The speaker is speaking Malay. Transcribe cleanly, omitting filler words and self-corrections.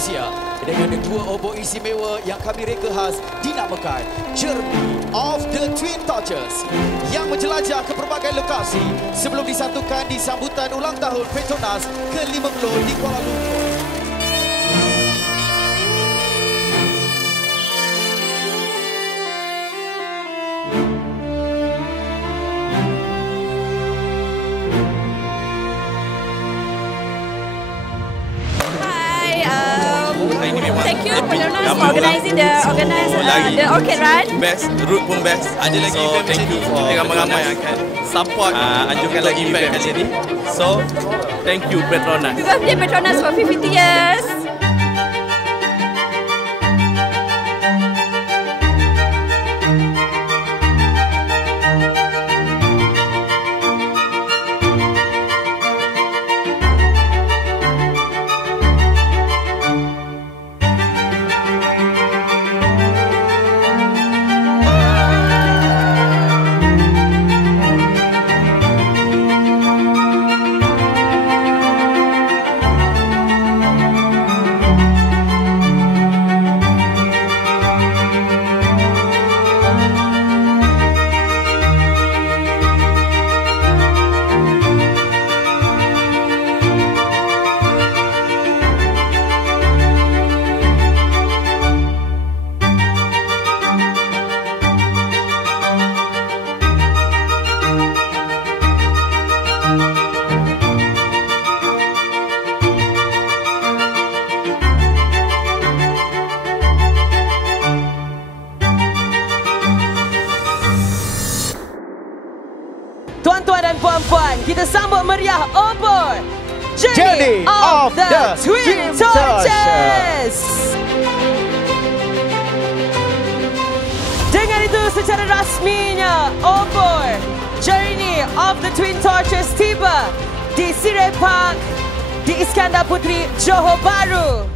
Malaysia dengan dua obor istimewa yang kami reka khas dinamakan Journey of the Twin Torches yang menjelajah ke pelbagai lokasi sebelum disatukan di sambutan ulang tahun Petronas ke-50 di Kuala Lumpur. Thank you Petronas for organising the orchid run. Best, route pun best. Ada lagi event thank you for ramai-ramai akan support anjurkan lagi event kali ini. So, thank you Petronas. Happy birthday Petronas for 50 years. Tuan-tuan dan puan-puan, kita sambut meriah obor Journey of the Twin Torches. Dengan itu secara rasminya obor Journey of the Twin Torches tiba di Sireh Park di Iskandar Puteri, Johor Bahru.